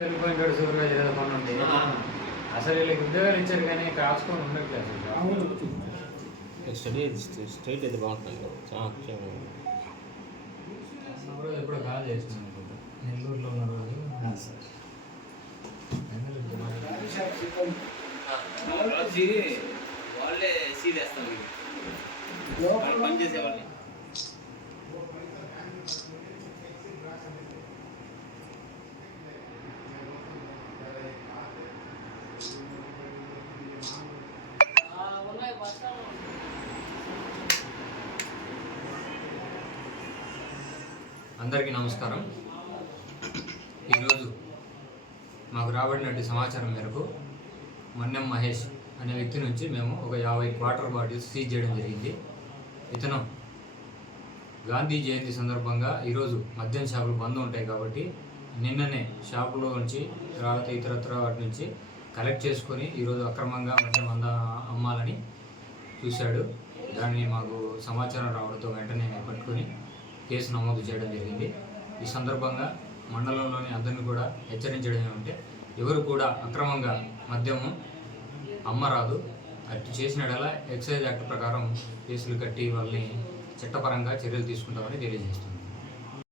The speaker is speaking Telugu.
వెళ్ళిపోయింటాడు సూపర్వైజర్ ఏదో పని ఉంది అసలు వీళ్ళకి ఉద్యోగాలు ఇచ్చారు కానీ కాసుకొని ఉండట్లేదు స్టడీ స్ట్రైట్ అయితే బాగుంటుంది. అప్పుడు ఎప్పుడు కాల్ చేస్తున్నాను అనుకుంటా నెల్లూరులో ఉన్న రోజు వాళ్ళే సీల్ వేస్తాం వాళ్ళు అందరికీ నమస్కారం. ఈరోజు మాకు రాబడినటువంటి సమాచారం మేరకు మన్నెం మహేష్ అనే వ్యక్తి నుంచి మేము ఒక యాభై క్వార్టర్ బాటిల్స్ సీజ్ చేయడం జరిగింది. ఇతను గాంధీ జయంతి సందర్భంగా ఈరోజు మద్యం షాపులు బంద్ ఉంటాయి కాబట్టి నిన్ననే షాపులో నుంచి తర్వాత ఇతరత్ర వాటి నుంచి కలెక్ట్ చేసుకొని ఈరోజు అక్రమంగా మద్యం అంద అమ్మాలని చూశాడు. దాన్ని మాకు సమాచారం రావడంతో వెంటనే పట్టుకొని కేసు నమోదు చేయడం జరిగింది. ఈ సందర్భంగా మండలంలోని అందరిని కూడా హెచ్చరించడం ఏమంటే ఎవరు కూడా అక్రమంగా మద్యము అమ్మరాదు. అట్టి చేసినడలా ఎక్సైజ్ యాక్ట్ ప్రకారం కేసులు కట్టి వాళ్ళని చట్టపరంగా చర్యలు తీసుకుంటామని తెలియజేస్తుంది